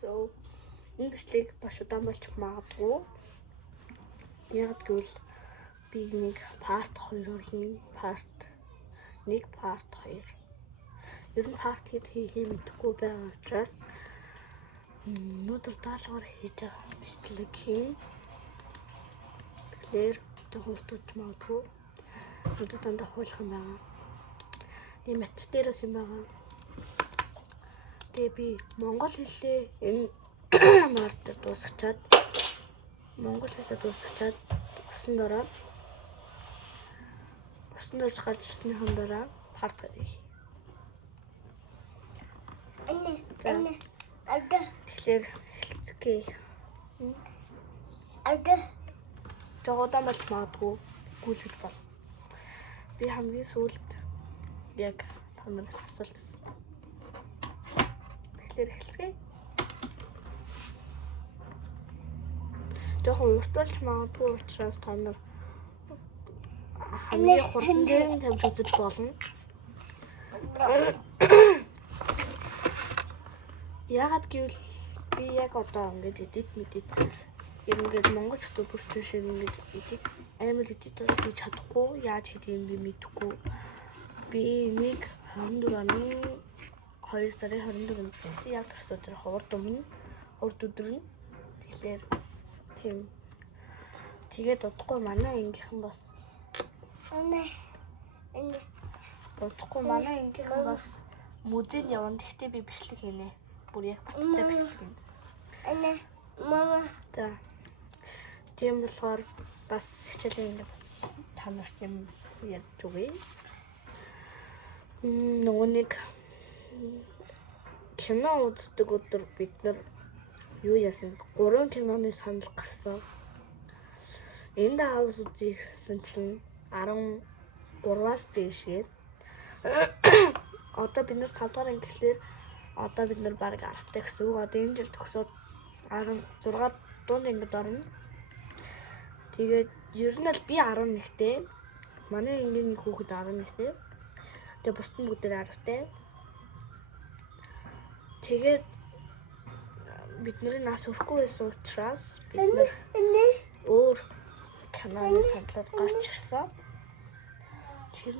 So энэ бичлэг маш удаан болж магадгүй. Яг гэвэл би нэг part 2-оор хийн, part 1, part 2. Ер нь part хийх мэдэхгүй байгаа учраас өнөөдөр даалгавар хийж байгаа бичлэг хийн. Тэгэхээр тохиолдож магадгүй. Өнөөдөр дандаа хуулах юм байна. Тийм мат дээрээс юм байгаа. Тэгээ би монгол хэлээ энэ март дуусгачаад усан дорж гарч ирсныхэн дараа парт хийх. Тэгэхээр хэлцгээ. Жогоодан болж магадгүй гүйлгэж бол. Би хамгийн сүүлд яг танаас асуулт байсан. Тэгэхээр хэлцгээ. Жохон урт болж магадгүй учраас та нар хамгийн хурдан дээр нь тавьж үзэж болно. Яагаад гэвэл би яг одоо ингэж edit ингээд монгол ютубер шиг ингэж edit амар edit хийж чадахгүй, яаж хийдгийг би мэдэхгүй. Би нэг 2 сарын 24-нд байсан. Яг төрсө өдөр урд өдөр нь. Тэгэхээр тийм. Тэгээд удахгүй манай ангийнхан бас музейд явна. Гэхдээ би бичлэг хийнэ. Бүр яг баттай бичлэг хийнэ. Мама. За. Тийм болохоор бас хичээлийн ингээд та нарт юм ярьж өгье. Нөгөө нэг кино үздэг өдөр бид нар юу яасан? 3 киноны санал гарсан. Энд хаус үзсэн чинь 13-аас дээшээ. Одоо бид нар 5 дахь анги гэхлээр одоо бид нар баг 10 дахь гэсэн үг. Одоо энэ жил төгсөөд 16 дунд ангид орно. Тэгээд ер нь л би 11-тэй. Манай ангийн нэг хүүхэд 11-тэй. Тэгээд бусдын бүгдээр 10-тай. Тэгээд бидний нас өрөхгүй байсан учраас бид нар өөр киноны сандлаад гарч ирсэн. Тэр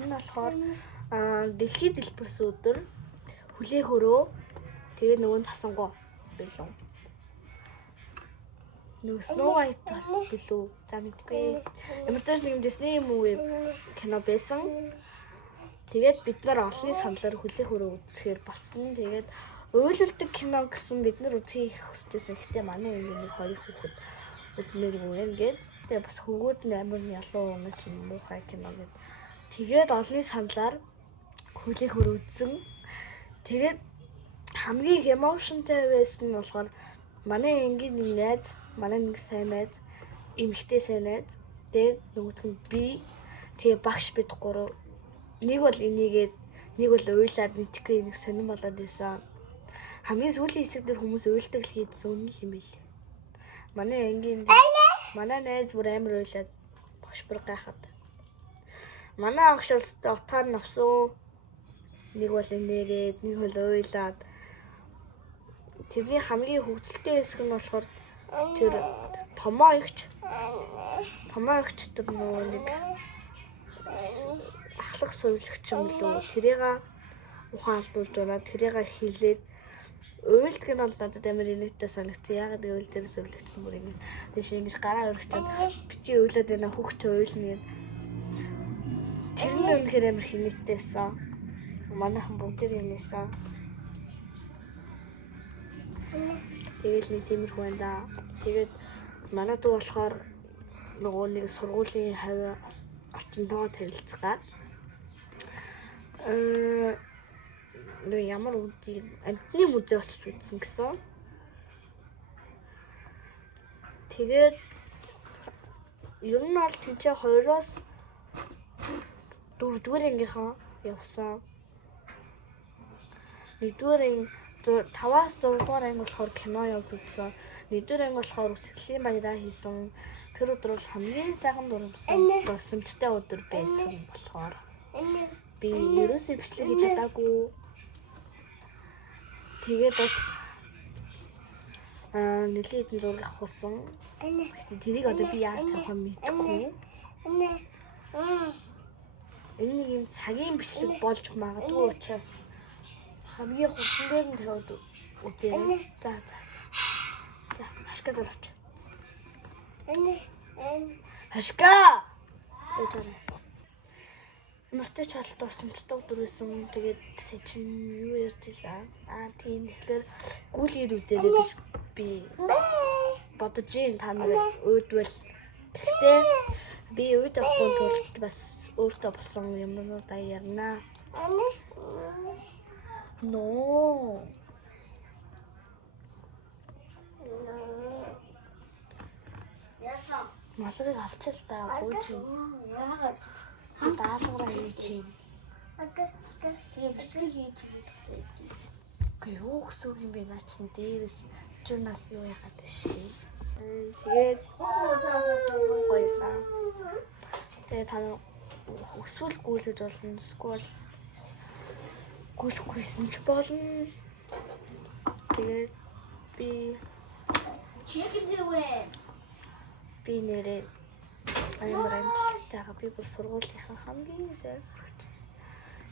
нь болохоор дэлхийд дэлбэрс өдөр хүлээ хөрөө тэгээ нөгөө цасангоо билүү. Нөгөө Snow White билүү. За мэдгүй. Ямар ч нэг Disney movie кино байсан. Тэгээд бид нар олонний сандлаар хүлээ хөрөө үзэхээр болсон. Тэгээд уйлалдаг кино гэсэн бид нар үзхийг хүсчихсэн. Гэхдээ манай ангийн нэг 2 хүүхэд үзмээргүй ингээд. Тэгээд бас хөвгүүд нь амар ялуу өнөч муухай кино гэд. Тэгээд олонний сандлаар хүлээ хөрөө үзсэн. Тэгээд хамгийн их эмоушнтай байсан нь болохоор манай ангийн нэг найз, манай нэг сайн найз, эмэгтэй сайн найз. Тэгээд нөгөөх нь би. Тэгээ багш бид 3. Нэг бол энийгээд, нэг бол уйлаад мэдхгүй нэг сонирн болоод байсан. Хамгийн сүүлийн хэсэг дээр хүмүүс уйлдаг л хийдсэн үнэн л юм бил. Манай ангийн манай найз бүр амар уйлаад багш бүр гайхаад. Манай агш бол утгаар нь авсан. Нэг бол энийгээд, нэг бол уйлаад. Тэрний хамгийн хөвгөлтэй хэсэг нь болохоор тэр томоо ихч тэр нөгөө нэг ахлах сувилагч юм лөө. Тэрийг ухаан алдуулж байна. Тэрийг хилээд уйлдаг нь бол надад амар инээдтэй санагдсан. Яагаад гэвэл тэр сувилагч нь бүр ингэ тийш ингэж гараа өргөчөөд бити уйлаад байна хөхч уйлна гэд. Тэр нь үнэхээр амар инээдтэйсэн. Манайхан бүгд инээсэн. Тэгээд нэг тиймэрхүү байна да. Тэгээд манай дүү болохоор нөгөө нэг сургуулийн хавь орчиндоо танилцгаад ямар үгүй амтны музей очиж үзсэн гэсэн. Тэгээд ер нь бол тийчээ 2-оос 4-р ангийнхаа явсан. 1-р анги 5-аас 6-р анги болохоор кино явж үзсэн. 1-р анги болохоор үсгэлийн баяраа хийсэн. Тэр өдөр бол хамгийн сайхан дурсамжтай өдөр байсан болохоор би ерөөсөө бичлэг хийж чадаагүй. Тэгээд бас нэлийн хэдэн зураг авахулсан. Тэрийг одоо би яаж тавих юм мэдэхгүй. Энэ нэг юм цагийн бичлэг болж магадгүй учраас хамгийн хурдан дээр нь тавьд үзээрэй. За. Хашка дөрөч. Хашка. Дэжээ. Мөртөч болт дурсамжтай дөрөсөн. Тэгээд чинь юу ярьдээ. Тийм тэгэхээр гүйлгээд үзээрэй гэж би бодож ин та нарыг өөдвөл. Гэхдээ би өөд авахгүй тулд бас өөртөө болсон юмнуудаа ярина. No. Яасан. Масрыг авчил та гүйж. Яагаад? Даалгавраа хийж юм. Тэгээ бичлэг хийж байгаа. Гүй юу гэсэн юм бэ наач нь дээрээс журнаас юу яагаад шээ. Тэгээд гоёсан. Тэгээ та өсвөл гүйлэж болно. Эсвэл гүйлэхгүйсэн ч болно. Тэгээд би нэрээ амар амжилттайгаа би бүр сургуулийнхаа хамгийн сайн сурагч.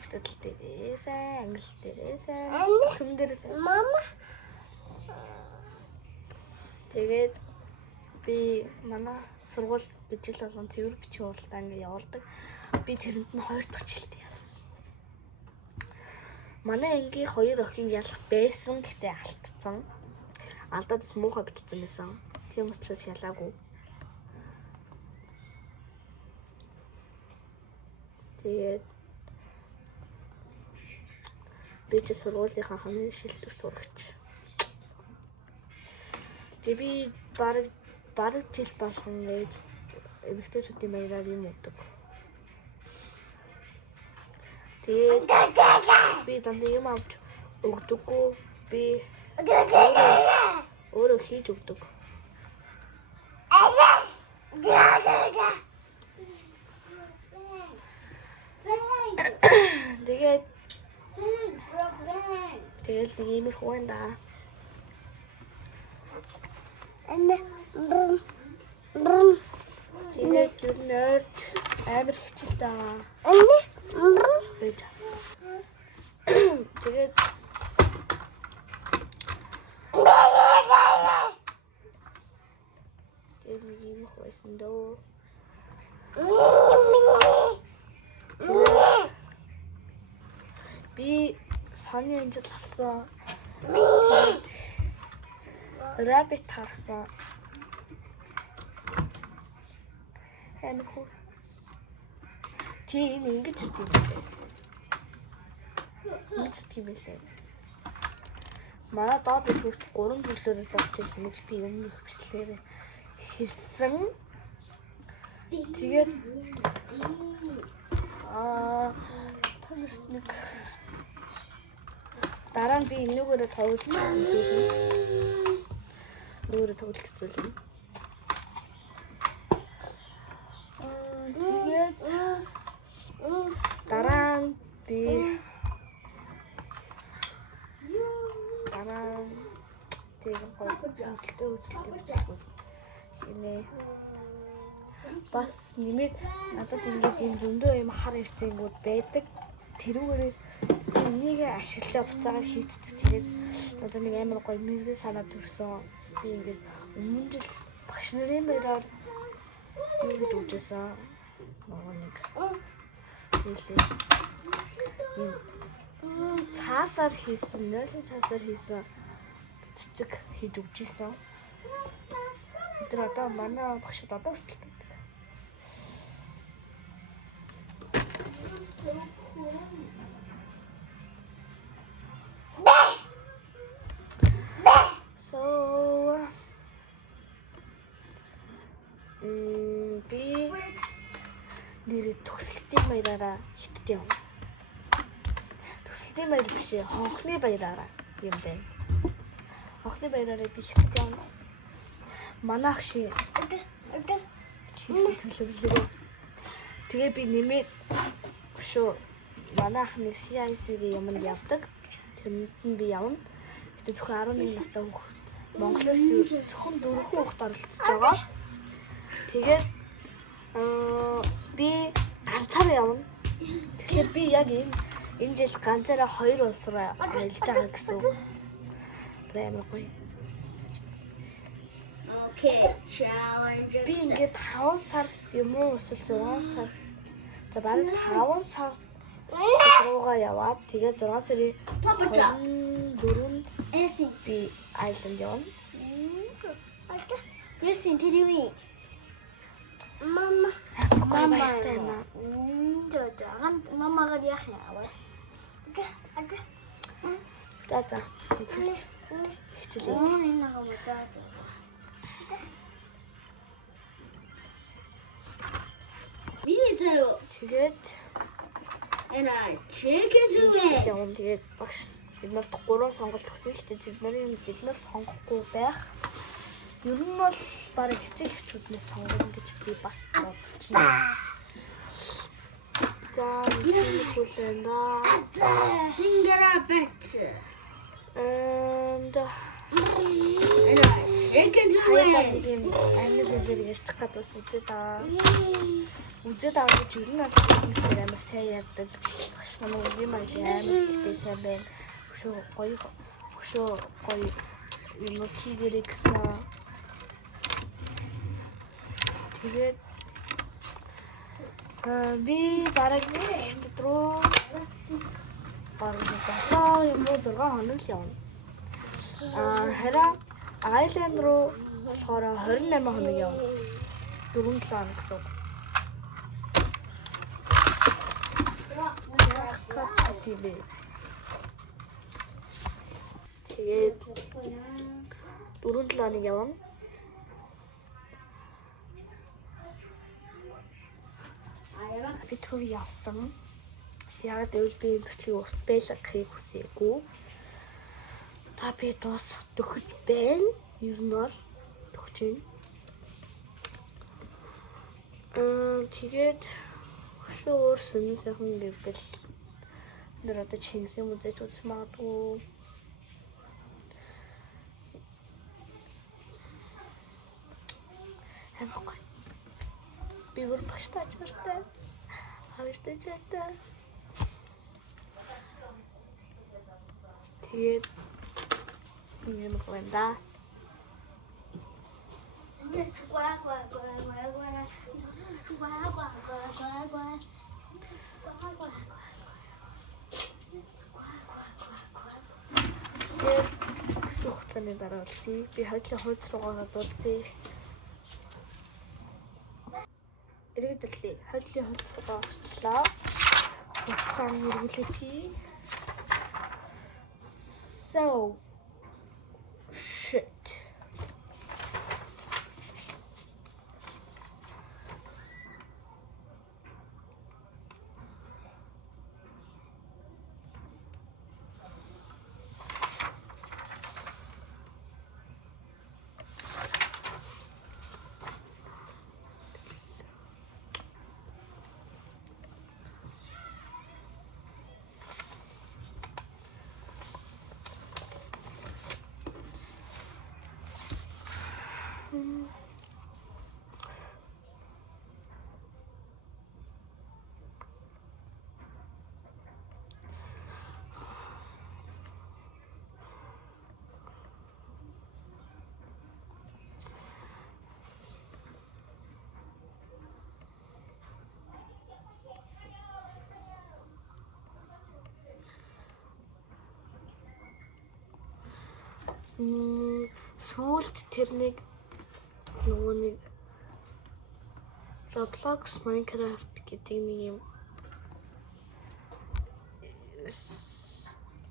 Хөтөл дээрээ сайн, англи дээрээ сайн, хүм дээрээ сайн. Мама. Тэгээд би манай сургууль ижил болгон цэвэр бичиг уралдаан ингэ явуулдаг. Би тэрэнд нь 2 дахь жилдээ явсан. Манай ангийн 2 охин ялах байсан гэхдээ алдсан. Алдаад бас муухай бичсэн байсан. Тийм учраас ялаагүй. Тэгээд би ч сургуулийнхаа хамгийн шилдэг сурагч. Тэгээд би бараг жил болгон эмэгтэйчүүдийн баяраар юм өгдөг. Тэгээд би дандаа юм авч өгдөггүй. Би өөрөө хийж өгдөг. Тэгээд нэг иймэрхүү байна да. Тэгээд нэрд амар хичээлтэй байгаа. Тэгээд нэг иймэрхүү байсан дөө. Би сони анжил авсан. Rabbit харсан. Хэмхүү. Тийм ингэж ирдэг юм байна. Ингэж ирдэг юм байна. Манай доод бүрт 3 төрлөөр зогч ирсэн гэж би өмнөх бичлэгээр хэлсэн. Тэгээд танарт нэг дараа нь би энэгээр тоглож үзүүлнэ. Нүрэ тоглож үзүүлнэ. Тэгээд дараа нь би тэгээд үзэлтэй инээ бас нэмээд надад ингээд юм зөндөө юм хар ирцэнгүүд байдаг. Тэрүүгээр энийг ашиглаж буцаагаар хийдэг. Тэгээд надад нэг амар гоё мэрэгэн санаа төрсөн. Би ингээд өмнө жил багш нарын баяраар юу гэж үзсэн. Нэг цаасаар хийсэн, нойлын цаасаар хийсэн цэцэг хийж өгчээсэн. Тэр одоо манай багшд одоо хүртэл байдаг. So би нэр төсөлтийн баяраараа хятад явна. Төсөлтийн баяр биш ээ, хонхны баяраараа юм байна. Хонхны баяраараа би хятад явна. Манай ах шиг төлөвлөрөө. Тэгээ би нэмээд шүү. Манай ах нэг CIC-ийн юмд явдаг. Тэрэнд нь би явна. Тэгээ зөвхөн 11 настай хүүхэд Монголоос зөвхөн 4 хүүхэд оролцож байгаа. Тэгээд би ганцаараа явна. Тэгэхээр би яг энэ жил ганцаараа 2 улс руу аялж байгаа гэсэн үг. Амар гоё. Okay, challenge. Би ингээд 5 сард юм уу эсвэл 6 сард за бараг 5 сард руугаа яваад тэгээд 6 сарын 24-нд би Ireland явна. Ясын тэр юу юм? Мама. Мамагаар яах юм аа? За. Хичээлээ. Энэ нэг юм заа. Миний заяа. Тэгээд Эна чекэт явна. Тэгээд багш бид нарт 3 сонголт өгсөн л дээ. Бид нар сонгохгүй байх. Ер нь бол бараг эцэг эхчүүднээс сонгоно гэж би бас бодож байна. За, энэ хүлээнэ. Фингера бэт. Энд Эна чекэт Анны зэрэг ярьчих гээд бас үзээд байгаа гэж ер нь амар сайн ярьдаг. Багш намайг юм амар сайн байна. Хөшөө гоё юм хийгэрэй гэсэн. Тэгээд би бараг дотроо бараг юм уу 6 хоног л явна. Хараа Ireland руу болохоор 28 хоног явна. 4-7 хоног гэсэн үг. Тэгээд 4-7 хоног явна. Би түр явсан. Яг гэвэл би бичлэг урт байлгахыг хүсээгүй. Та би дуусах төгөж байна. Ер нь бол төгж байна. Тэгээд өөр сонир сайхан гэвэл нэр одоо Чингис юм үзэж үзэх магадгүй. Хэмэхгүй. Би бүр багштай чартай. Хавьтай чартай. Тэгээд юм гэнда. Сухтаны дараа үлдээ. Би хойлоо хойд руугаа дуулцъя. Иргэдэрлээ. Хойлоо хойд руугаа орчлоо. Хуцаан үргэлжлэе. So shit. Сүүлд тэрнийг нөгөө нэг Roblox Minecraft гэдэг нэг юм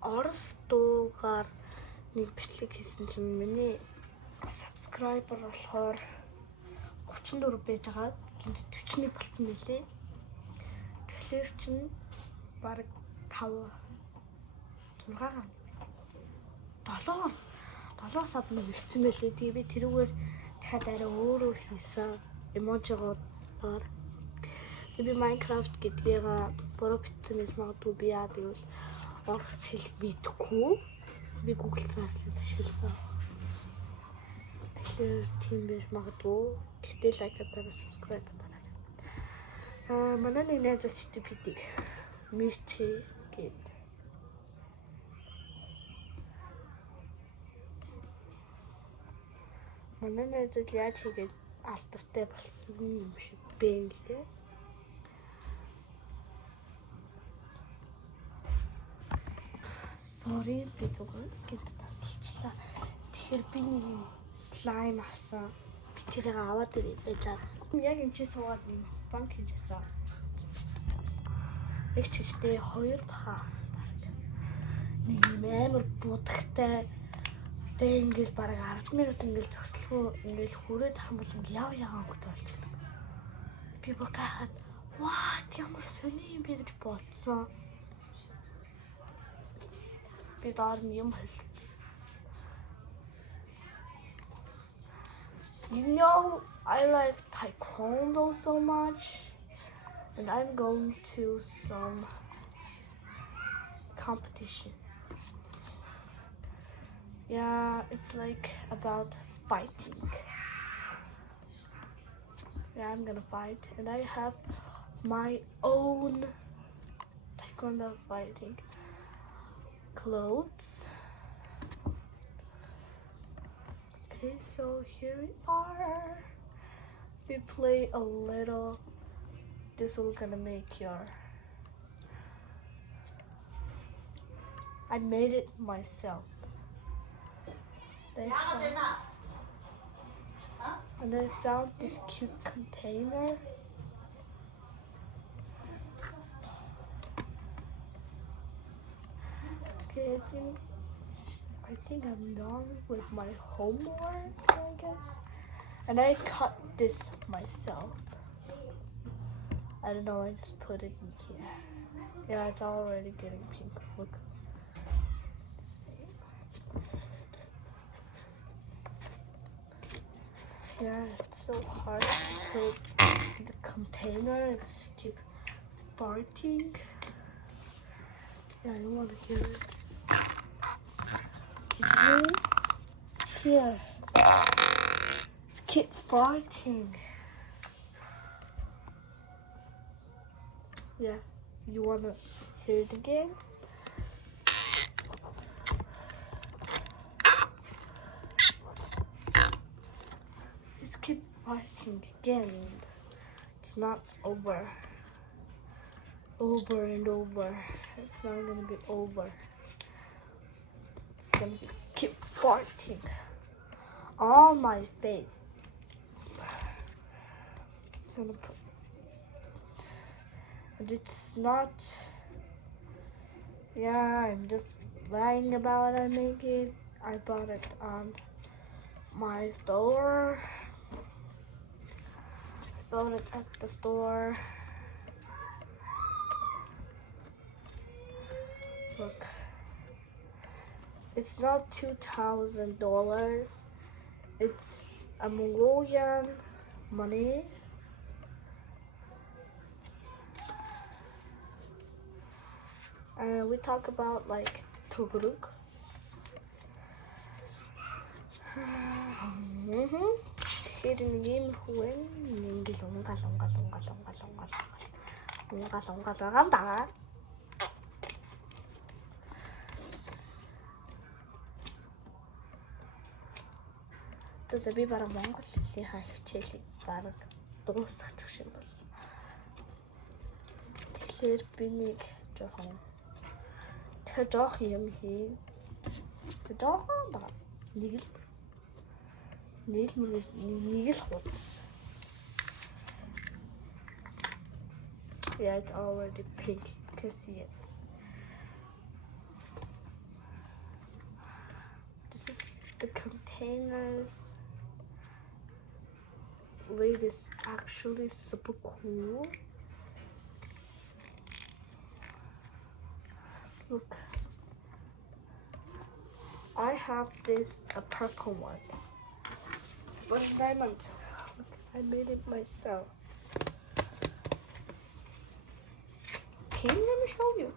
орос дуугаар нэг бичлэг хийсэн чинь миний subscriber болохоор 34 байж байгаа. Гинт 41 болцсон байлээ. Тэгэхээр чинь бараг 5 6 гар 7 сад нэг ирсэн байлээ. Тэгээ би тэрүүгээр дахиад арай өөр хийсэн эможигоор. Тэгээ би Minecraft гэдгийг буруу бичсэн гэж магадгүй би яа гэвэл орос хэл мэдхгүй. Би Google Translate ашигласан. Тэгэхээр тийм биш магадгүй. Гэхдээ лайк дараа, subscribe дараа. Манай нэг найзаас YouTube хийдэг. Мирчи гэд. Манай найзууд яаж хийгээд алдартай болсон юм шиг бэ лээ. Sorry би зүгээр гинт тасалчлаа. Тэгэхээр би нэг юм слайм авсан. Би тэрийг аваад ирээд. Яг энэ чи суугаад юм банк хийжсэн. Их чичтэй 2 паа. Нэг юм амар будагтай. Тэгээ ингээл бараг 10 минут ингээл зөксөлгүй ингээл хүрээд хам бол ингээл яв өнгөт болчихдог. Би бүр гайхаад ваа ямар сони юм бэ гэж бодсон. Би доор нь юм хэлсэн. You know, I like taekwondo so much, and I'm going to some competition. Yeah, it's like about fighting. Yeah, I'm gonna fight, and I have my own taekwondo fighting clothes. Okay, so here we are. We play a little. This will gonna make your. I made it myself. And I found this cute container. Okay, I think I'm done with my homework, I guess. And I cut this myself. I don't know, I just put it in here. Yeah, it's already getting pink. Look. Yeah, it's so hard to put in the container. It's keep farting. Yeah, I don't want to hear it. Here. It's keep farting. Yeah, you want to hear it again? It's keep farting again. It's not over. Over and over. It's not gonna be over. It's gonna keep farting on my face. I'm gonna put, and it's not. Yeah, I'm just lying about I make it. I bought it on my store. I bought it at the store. Look, it's not $2,000. It's a Mongolian money. And we talk about like Toguruk. Hidden game when Тэсээ би бараг монгол хэлнийхаа хичээлийг бараг дуусгачих шиг бол. Тэгэхээр би нэг жоохон юм хийн. Жоохон бага. Нэг л хуудас. Yeah, it's already pink. You can see it. This is the containers. Lid is actually super cool. Look, I have this a purple one. One diamond. Look, I made it myself. Okay, let me show you.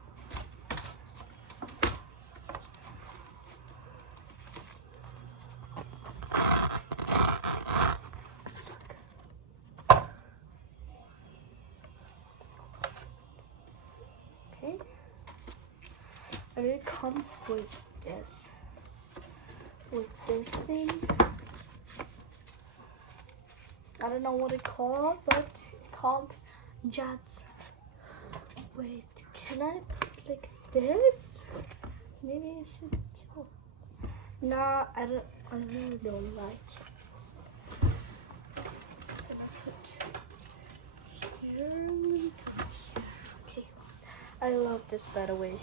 And it comes with this thing. I don't know what it's called, but it's called Jazz. Wait, can I put like this? Maybe I should. Nah, I really don't like it. Can I put here? Okay, I love this by the way.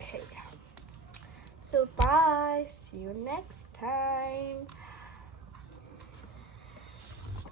Okay, so bye. See you next time.